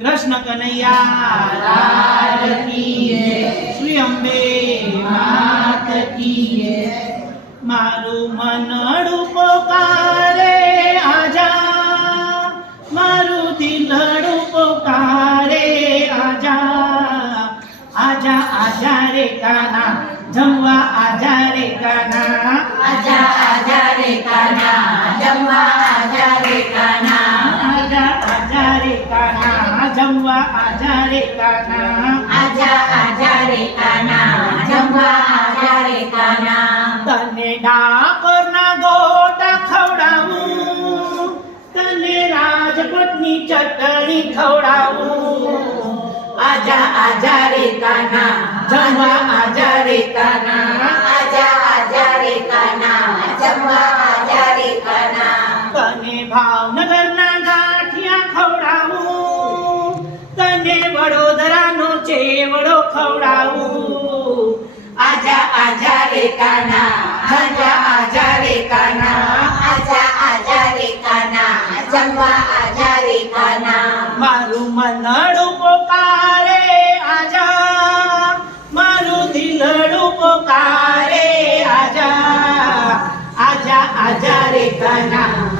કૃષ્ણ કનૈયા લાલ કી જય. શ્રી અંબે માત કી જય. મારું મનડું પોકારે આજા મારું દિલડું પોકારે આજા આજા આજા રે કાના જમવા આજા રે કાના આજા આજા રે કાના જમવા આજા રે કાના આજા આજા રે કાના जमवा आजा रे काना आजा आजा रे काना जमवा आजा रे काना तने डाकरना गोटा खवडाऊ तने राजपत्नी चटणी खवडाऊ आजा आजा काना जमवा आजा काना आजा आजा काना जमवा आजा काना तने भावनगर આજા રે કાના આજા આજા રે કાના જમવા આજા રે મારું મનડું પોકારે આજા મારું દિલડું પોકારે આજા આજા આજા રે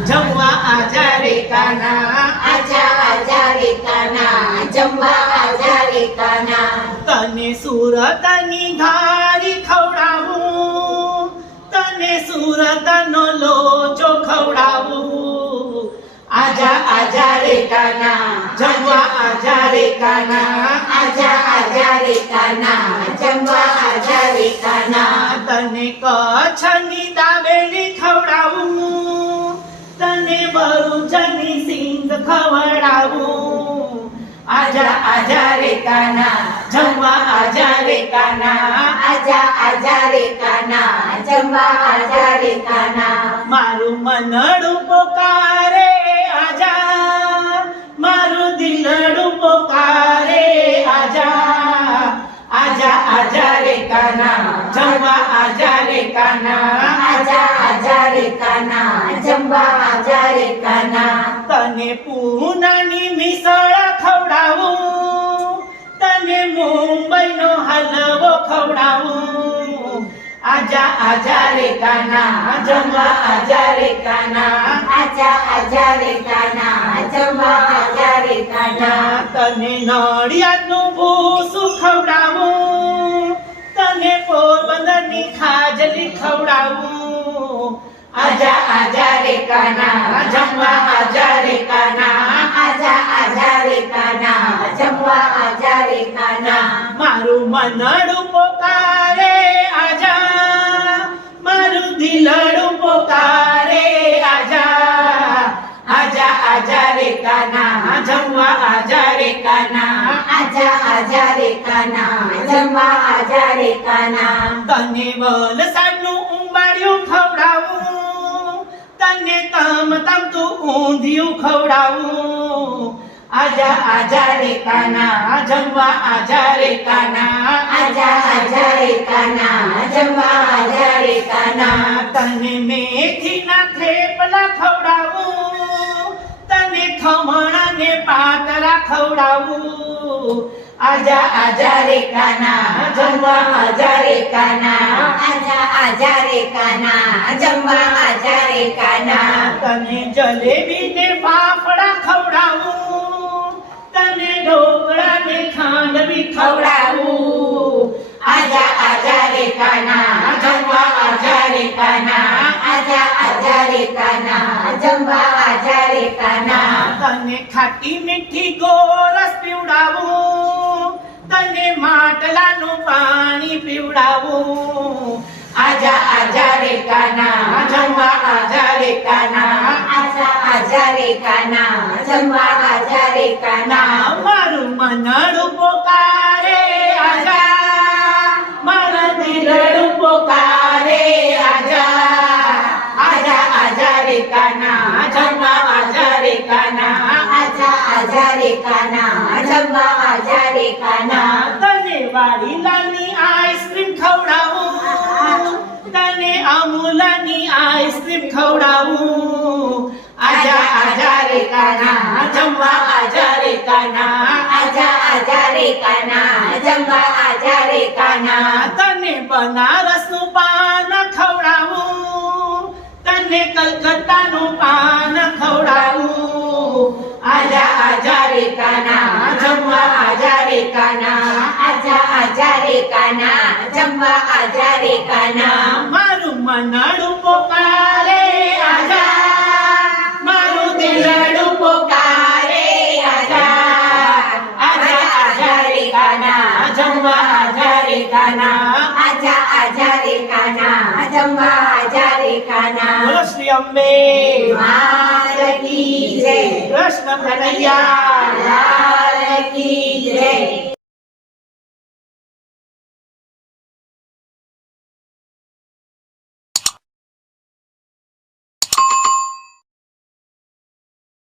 જમવા આજા રે આજા આજા રે જમવા આજા રે તને સુરતની ઘારી સુરતનો લોચો ખવડાવું. આજા આજા રે કાના, જમવા આજા રે કાના, આજા આજા રે કાના, જમવા આજા રે કાના. તને કચ્છની દાબેલી ખવડાવું, તને ભરૂચની સિંગ ખવડાવું. આજા આજા રે કાના જમવા આજા રે કાના આજા આજા રે કાના જમવા આજા રે કાના મારું મનડું પોકારે આજા મારું દિલડું પોકારે આજા આજા આજા રે કાના જમવા આજા રે કાના આજા આજા રે કાના જમવા આજા રે કાના તને પૂનાની મિસળ ખવડાવું તને મુંબઈનો હલવો ખવડાવું. આજા આજા રે કાના જમવા આજા રે કાના. આજા આજા રે કાના જમવા આજા રે કાના. તને નડિયાદનું ભૂસું ખવડાવું. તને પોરબંદરની ખાજલી ખવડાવું. આજા આજા રે કાના જમવા આજા રે કાના. આજા મન મારું મનડું પોકારે આજા. મારું દિલડું પોકારે આજા. આજા આજા રે કાના જમવા આજા રે કાના આજા આજા રે કાના જમવા આજા રે કાના તને વલસાડનું ઉંબાડિયું ખવડાવું. તને તમ તમ તું ઊંધિયું ખવડાવું. આજા આજા રે કાના જમવા આજા રે કાના. આજા આજા રે કાના જમવા આજા રે કાના. તને મેથીના થેપલા ખવડાવું તને ખમણા ને પાતરા ખવડાવું. આજા આજા રે કાના જમવા આજા રે કાના. આજા આજા રે કાના જમવા આજા રે કાના. તને જલેબી ને ફાફડા ખવડાવું તને ઢોકળા ને ખાંડવી ખવડાવું? આજા આજા રે કાના જમવા આજા રે કાના આજા આજા રે કાના જમવા આજા રે કાના. તને ખાટી મીઠી ગોરસ પીવડાવું તને માટલાનું પાણી પીવડાવું. આજા આજા રે કાના જમવા આજા રે કાના. આજા આજા રે કાના જમવા આજા રે કાના ના મારું મનડું પોકારે આજા મારા દિલડું પોકારે આજા આજા આજા રે કાના જમવા આજા રે કાના આજા આજા રે કાના જમવા આજા રે કાના તને વાડીલાની આઈસ્ક્રીમ ખવડાવું તને અમૂલાની આઈસ્ક્રીમ ખવડાવું આજા આજા રે કાના જમવા આજા રે કાના આજા રે કાના જમવા આજા રે કાના તને બનારસનું પાન ખવડાવું તને કલકત્તાનું પાન ખવડાવું આજા આજા રે કાના જમવા આજા રે કાના આજા આજા રે કાના જમવા આજા રે કાના મારું મનાડું કાના આજા આજા રે કાના જમવા આજા રે કાના બોલો શ્રી અંબે. માત કી જય. કૃષ્ણ કનૈયા